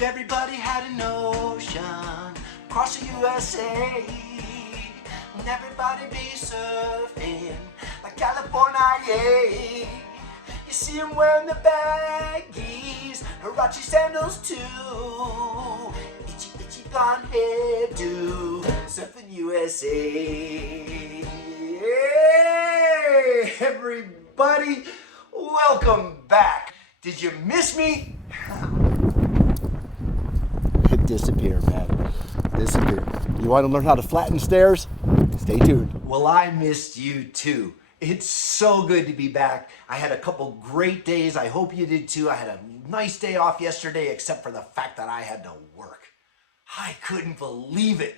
Everybody had an ocean across the USA. And everybody be surfing like California, yeah. You see them wearing the baggies, Huarache sandals too. Itchy, itchy blonde hairdo, surfing USA. Hey, everybody, welcome back. Did you miss me? It disappeared, man. Disappeared. You want to learn how to flatten stairs? Stay tuned. Well, I missed you too. It's so good to be back. I had a couple great days. I hope you did too. I had a nice day off yesterday, except for the fact that I had to work. I couldn't believe it.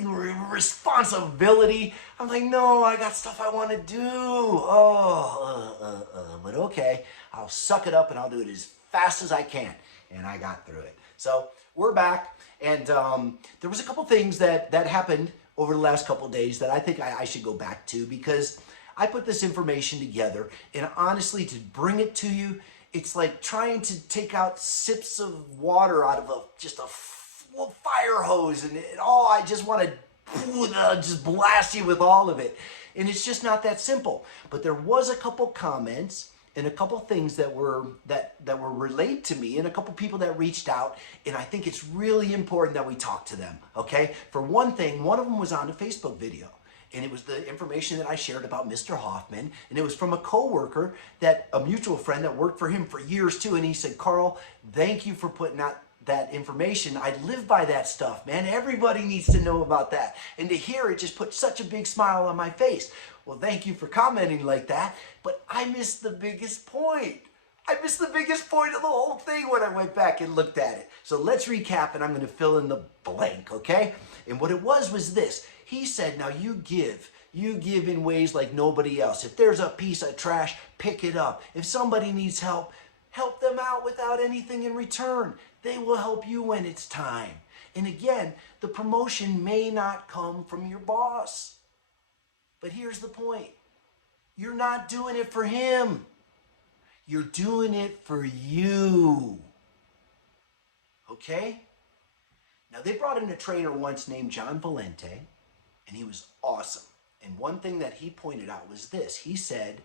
Responsibility. I'm like, no, I got stuff I want to do. But okay, I'll suck it up and I'll do it as fast as I can. And I got through it. So we're back, and there was a couple things that happened over the last couple of days that I think I should go back to, because I put this information together, and honestly, to bring it to you, it's like trying to take out sips of water out of just a fire hose, and I just want to just blast you with all of it. And it's just not that simple. But there was a couple comments and a couple things that were relayed to me, and a couple people that reached out, and I think it's really important that we talk to them, okay? For one thing, one of them was on a Facebook video, and it was the information that I shared about Mr. Hoffman, and it was from a coworker, a mutual friend that worked for him for years too, and he said, Carl, thank you for putting out that information. I live by that stuff, man. Everybody needs to know about that. And to hear it just put such a big smile on my face. Well, thank you for commenting like that, but I missed the biggest point. I missed the biggest point of the whole thing when I went back and looked at it. So let's recap, and I'm going to fill in the blank, okay? And what it was this. He said, now you give in ways like nobody else. If there's a piece of trash, pick it up. If somebody needs help, help them out without anything in return. They will help you when it's time. And again, the promotion may not come from your boss. But here's the point. You're not doing it for him. You're doing it for you. Okay? Now, they brought in a trainer once named John Valente, and he was awesome. And one thing that he pointed out was this. He said,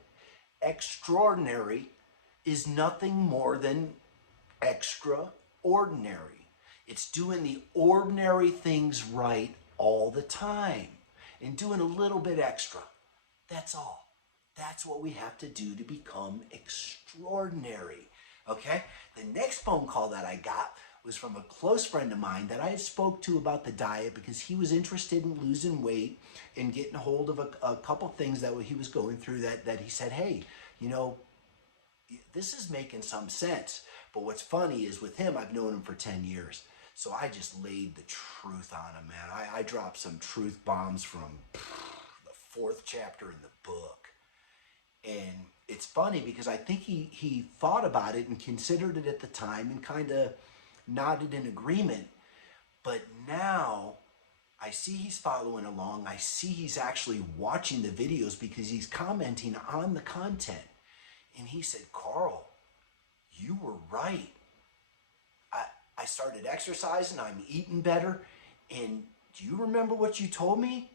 extraordinary is nothing more than extraordinary. It's doing the ordinary things right all the time and doing a little bit extra. That's all. That's what we have to do to become extraordinary. Okay? The next phone call that I got was from a close friend of mine that I had spoke to about the diet, because he was interested in losing weight and getting a hold of a couple things that he was going through that he said, hey, this is making some sense. But what's funny is with him, I've known him for 10 years. So I just laid the truth on him, man. I dropped some truth bombs from the 4th chapter in the book. And it's funny because I think he thought about it and considered it at the time and kind of nodded in agreement. But now I see he's following along. I see he's actually watching the videos because he's commenting on the content. And he said, Carl, you were right. I started exercising, I'm eating better, and do you remember what you told me?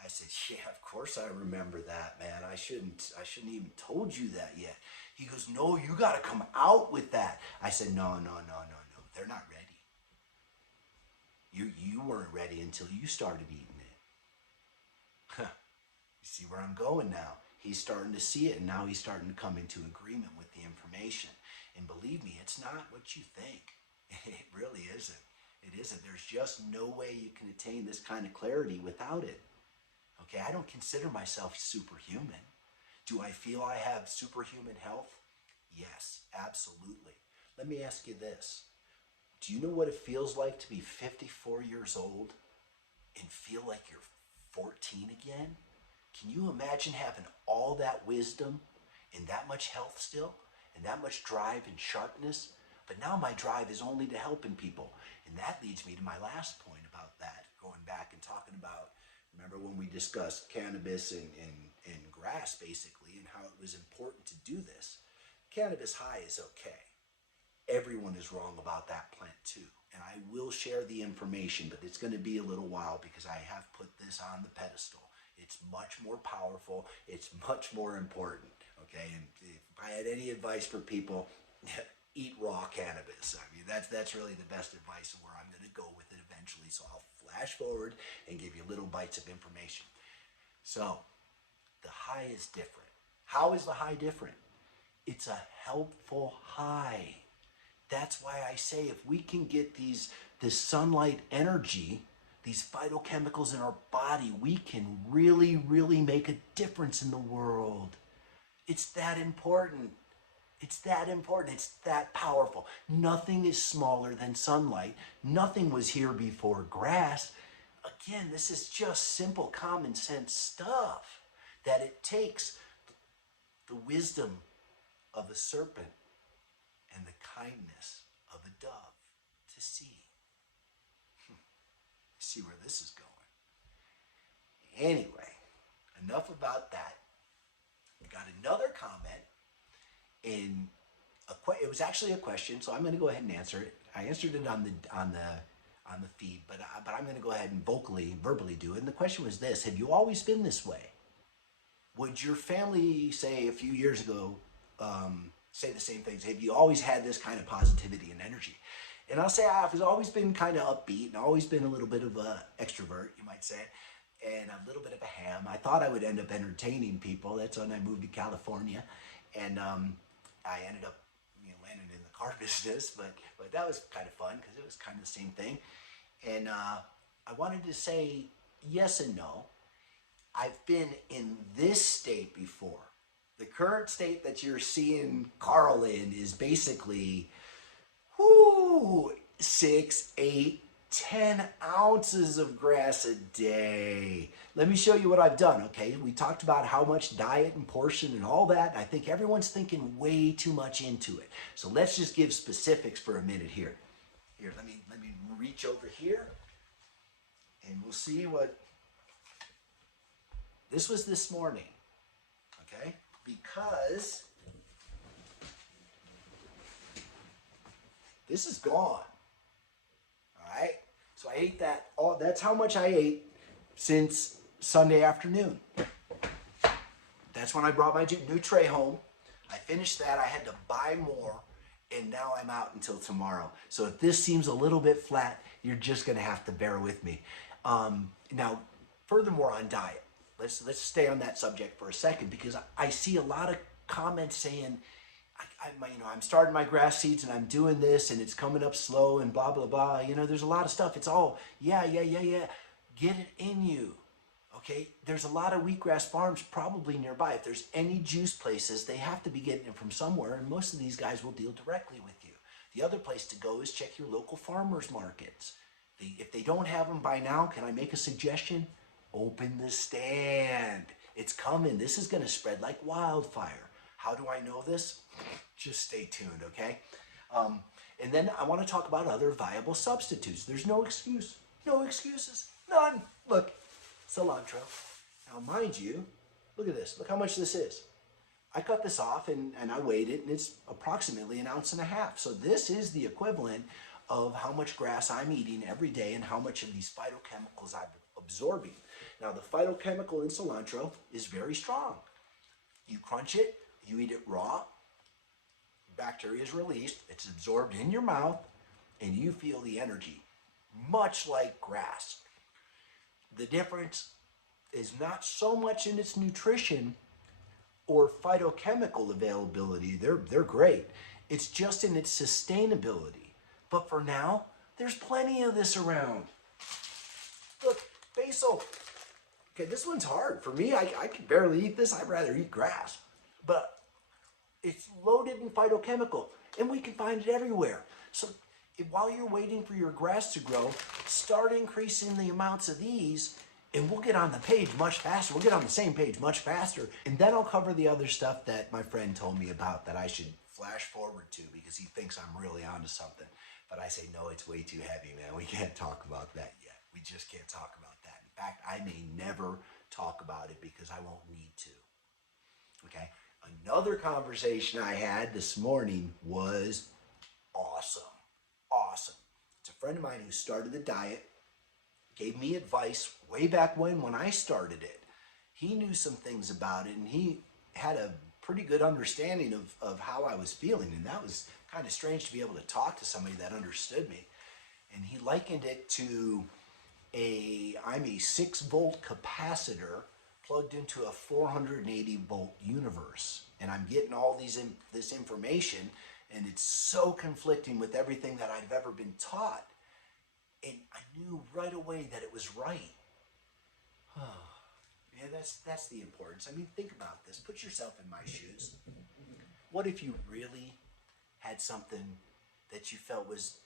I said, yeah, of course I remember that, man. I shouldn't even told you that yet. He goes, no, you got to come out with that. I said, no. They're not ready. You weren't ready until you started eating it. You see where I'm going now? He's starting to see it, and now he's starting to come into agreement with the information. And believe me, it's not what you think. It really isn't. It isn't. There's just no way you can attain this kind of clarity without it. Okay, I don't consider myself superhuman. Do I feel I have superhuman health? Yes, absolutely. Let me ask you this. Do you know what it feels like to be 54 years old and feel like you're 14 again? Can you imagine having all that wisdom and that much health still and that much drive and sharpness? But now my drive is only to helping people. And that leads me to my last point about that, going back and talking about, remember when we discussed cannabis and grass basically, and how it was important to do this. Cannabis high is okay. everyone is wrong about that plant too. And I will share the information, but it's going to be a little while because I have put this on the pedestal. It's much more powerful. It's much more important. Okay, and if I had any advice for people, eat raw cannabis. I mean, that's really the best advice and where I'm going to go with it eventually. So I'll flash forward and give you little bites of information. So the high is different. How is the high different? It's a helpful high. That's why I say if we can get this sunlight energy, these phytochemicals in our body, we can really, really make a difference in the world. It's that important. It's that important. It's that powerful. Nothing is smaller than sunlight. Nothing was here before grass. Again, this is just simple common sense stuff that it takes the wisdom of a serpent and the kindness of a dove to see. See where this is going. Anyway, enough about that. We got another comment it was actually a question, so I'm going to go ahead and answer it. I answered it on the feed, but I'm going to go ahead and verbally do it. And the question was this: have you always been this way? Would your family, say a few years ago, say the same things? Have you always had this kind of positivity and energy? And I'll say I've always been kind of upbeat and always been a little bit of an extrovert, you might say, and a little bit of a ham. I thought I would end up entertaining people. That's when I moved to California, and I ended up landing in the car business, but that was kind of fun because it was kind of the same thing. And I wanted to say yes and no. I've been in this state before. The current state that you're seeing Carl in is basically 6, 8, 10 ounces of grass a day. Let me show you what I've done, okay? We talked about how much diet and portion and all that. I think everyone's thinking way too much into it. So let's just give specifics for a minute here. Here, let me reach over here and we'll see what... This was this morning, okay? Because this is gone. All right? So I ate that. That's how much I ate since Sunday afternoon. That's when I brought my new tray home. I finished that. I had to buy more, and now I'm out until tomorrow. So if this seems a little bit flat, you're just going to have to bear with me. Now, furthermore on diet. Let's stay on that subject for a second, because I see a lot of comments saying, I'm starting my grass seeds and I'm doing this and it's coming up slow and blah, blah, blah. There's a lot of stuff. It's all, yeah. Get it in you, okay? There's a lot of wheatgrass farms probably nearby. If there's any juice places, they have to be getting it from somewhere, and most of these guys will deal directly with you. The other place to go is check your local farmers markets. If they don't have them by now, can I make a suggestion? Open the stand. It's coming. This is going to spread like wildfire. How do I know this? Just stay tuned, okay? And then I want to talk about other viable substitutes. There's no excuse. No excuses. None. Look, cilantro. Now, mind you, look at this. Look how much this is. I cut this off and I weighed it, and it's approximately 1.5 ounces. So this is the equivalent of how much grass I'm eating every day and how much of these phytochemicals I'm absorbing. Now, the phytochemical in cilantro is very strong. You crunch it, you eat it raw, bacteria is released, it's absorbed in your mouth, and you feel the energy, much like grass. The difference is not so much in its nutrition or phytochemical availability. They're great. It's just in its sustainability. But for now, there's plenty of this around. Look, basil. Okay, this one's hard. For me, I can barely eat this. I'd rather eat grass. But it's loaded in phytochemical, and we can find it everywhere. So while you're waiting for your grass to grow, start increasing the amounts of these, and we'll get on the page much faster. We'll get on the same page much faster. And then I'll cover the other stuff that my friend told me about that I should flash forward to because he thinks I'm really onto something. But I say, no, it's way too heavy, man. We can't talk about that yet. We just can't talk about that. In fact, I may never talk about it because I won't need to. Okay? Another conversation I had this morning was on awesome. Awesome. It's a friend of mine who started the diet, gave me advice way back when I started it. He knew some things about it, and he had a pretty good understanding of how I was feeling, and that was kind of strange to be able to talk to somebody that understood me. And he likened it to I'm a 6-volt capacitor plugged into a 480 volt universe, and I'm getting all this information, and it's so conflicting with everything that I've ever been taught. And I knew right away that it was right. Yeah, that's the importance. I mean, think about this. Put yourself in my shoes. What if you really had something that you felt was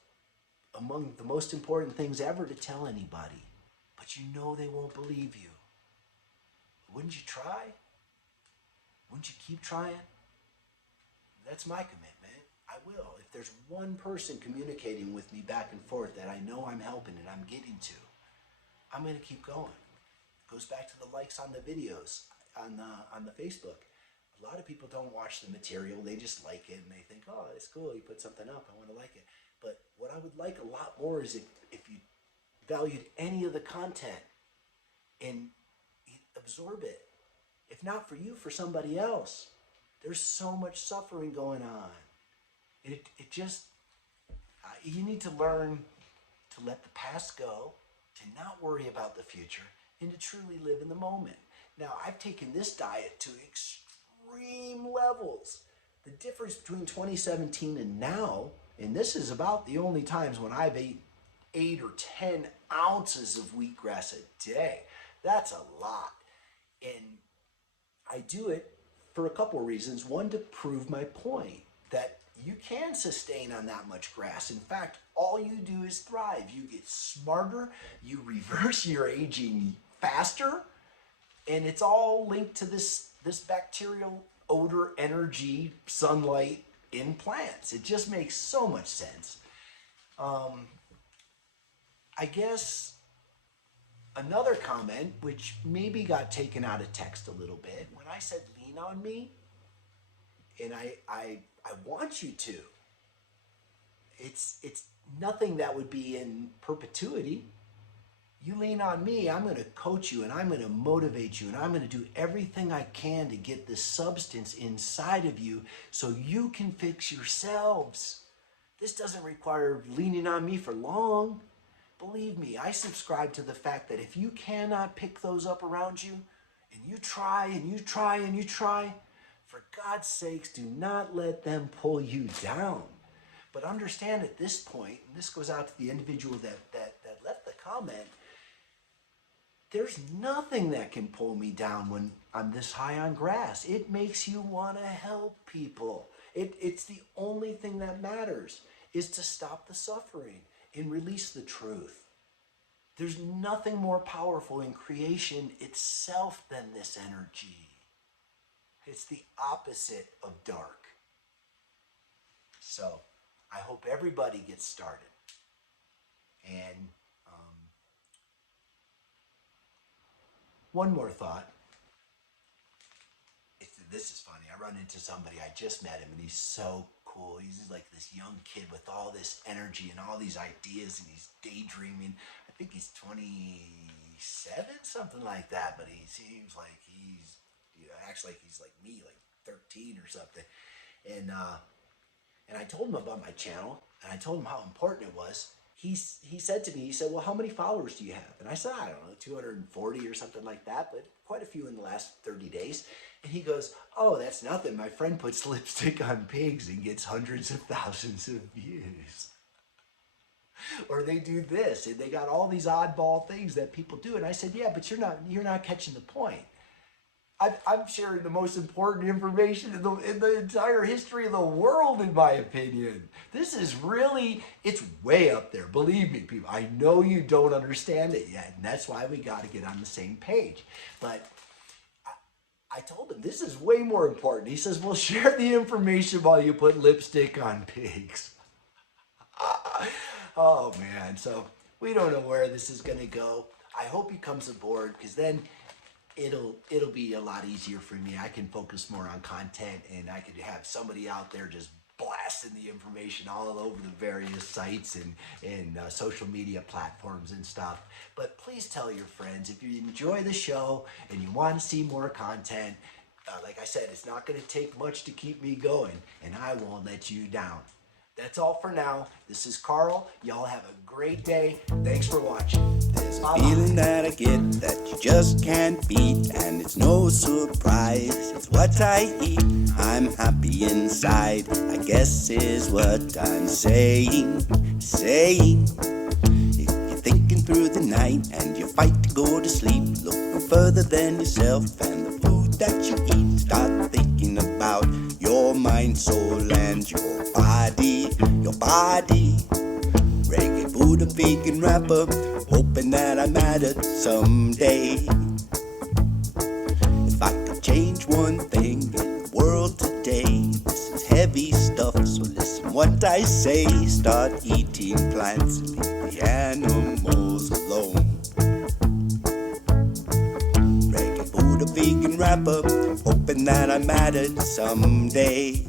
among the most important things ever to tell anybody, but you know they won't believe you? Wouldn't you try? Wouldn't you keep trying? That's my commitment. I will. If there's one person communicating with me back and forth that I know I'm helping and I'm getting to, I'm going to keep going. It goes back to the likes on the videos on the Facebook. A lot of people don't watch the material. They just like it and they think, oh, it's cool. You put something up. I want to like it. But what I would like a lot more is if you valued any of the content and absorb it. If not for you, for somebody else. There's so much suffering going on. It just, you need to learn to let the past go, to not worry about the future, and to truly live in the moment. Now, I've taken this diet to extreme levels. The difference between 2017 and now, and this is about the only times when I've ate 8 or 10 ounces of wheatgrass a day. That's a lot. And I do it for a couple of reasons. One, to prove my point that you can sustain on that much grass. In fact, all you do is thrive. You get smarter, you reverse your aging faster, and it's all linked to this bacterial odor, energy, sunlight in plants. It just makes so much sense. I guess another comment, which maybe got taken out of text a little bit, when I said lean on me, and I want you to. It's nothing that would be in perpetuity. You lean on me, I'm going to coach you and I'm going to motivate you and I'm going to do everything I can to get the substance inside of you so you can fix yourselves. This doesn't require leaning on me for long. Believe me, I subscribe to the fact that if you cannot pick those up around you, and you try and you try and you try, for God's sakes, do not let them pull you down. But understand at this point, and this goes out to the individual that left the comment, there's nothing that can pull me down when I'm this high on grass. It makes you want to help people. It's the only thing that matters, is to stop the suffering and release the truth. There's nothing more powerful in creation itself than this energy. It's the opposite of dark. So I hope everybody gets started. And one more thought. This is funny. I run into somebody, I just met him, and he's so cool. He's like this young kid with all this energy and all these ideas, and he's daydreaming. I think he's 27, something like that, but he seems like he's, acts like he's like me, like 13 or something. And I told him about my channel, and I told him how important it was. He said to me, he said, well, how many followers do you have? And I said, I don't know, 240 or something like that, but quite a few in the last 30 days. And he goes, oh, that's nothing. My friend puts lipstick on pigs and gets hundreds of thousands of views. Or they do this, and they got all these oddball things that people do. And I said, yeah, but you're not catching the point. I'm sharing the most important information in the entire history of the world, in my opinion. This is really, it's way up there. Believe me, people. I know you don't understand it yet, and that's why we got to get on the same page. But I told him, this is way more important. He says, well, share the information while you put lipstick on pigs. Oh, man. So we don't know where this is going to go. I hope he comes aboard, because then it'll be a lot easier for me. I can focus more on content, and I could have somebody out there just blasting the information all over the various sites and social media platforms and stuff. But please tell your friends if you enjoy the show and you want to see more content. Like I said, it's not going to take much to keep me going, and I won't let you down. That's all for now. This is Carl. Y'all have a great day. Thanks for watching. There's a feeling that I get that you just can't beat, and it's no surprise, it's what I eat. I'm happy inside, I guess is what I'm saying. If you're thinking through the night and you fight to go to sleep, look no further than yourself and the food that you eat. Start thinking about your mind, soul, and your body. Reggae Buddha vegan rapper, hoping that I mattered someday. If I could change one thing in the world today, this is heavy stuff, so listen what I say. Start eating plants and leave the animals alone. Reggae Buddha vegan rapper, hoping that I mattered someday.